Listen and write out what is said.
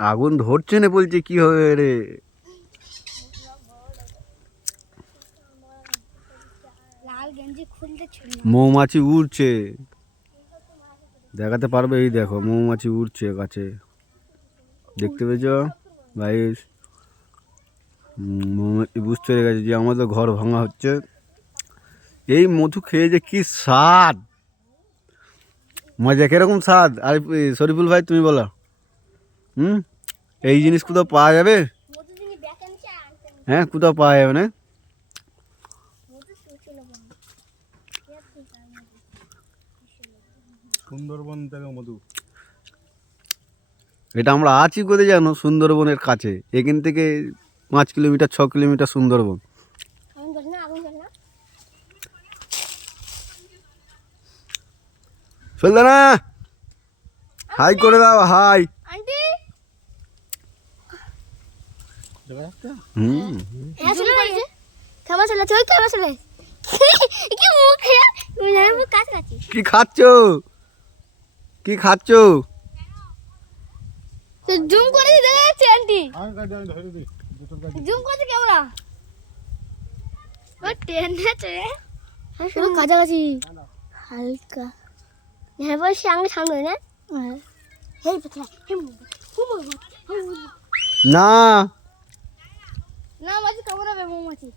আগুন ধরছে না বলছে কি হবে রে? মৌমাছি উড়ছে, দেখাতে পারবে? এই দেখো মৌমাছি উড়ছে গাছে, দেখতে পেয়েছ গাইস? মৌমাছি বুঝতে পেরে গেছে যে আমাদের ঘর ভাঙা হচ্ছে। এই মধু খেয়ে যে কি স্বাদ, মজা, কিরকম স্বাদ? আর শরীফুল ভাই তুমি বলো, এই জিনিস কোথাও পাওয়া যাবে? হ্যাঁ, কোথাও পাওয়া যাবে না? সুন্দরবন থেকে মধু। এটা আমরা আছি কোথায় জানো? সুন্দরবনের কাছে, এখান থেকে 5 কিলোমিটার 6 কিলোমিটার সুন্দরবন। চলবে না, হাই করে দাও, হাই। কি খাচ্ছ? কি খাচ্ছ? জুম করে দেখা যাচ্ছে আন্টি, জুম করতে ক্যামেরা ও টেনেছে শুধু কাছাকাছি হালকা। হ্যাঁ বল, সামনে সামনে না। হেই পাতলা না না মাছি কামড়াবে মৌমাছি।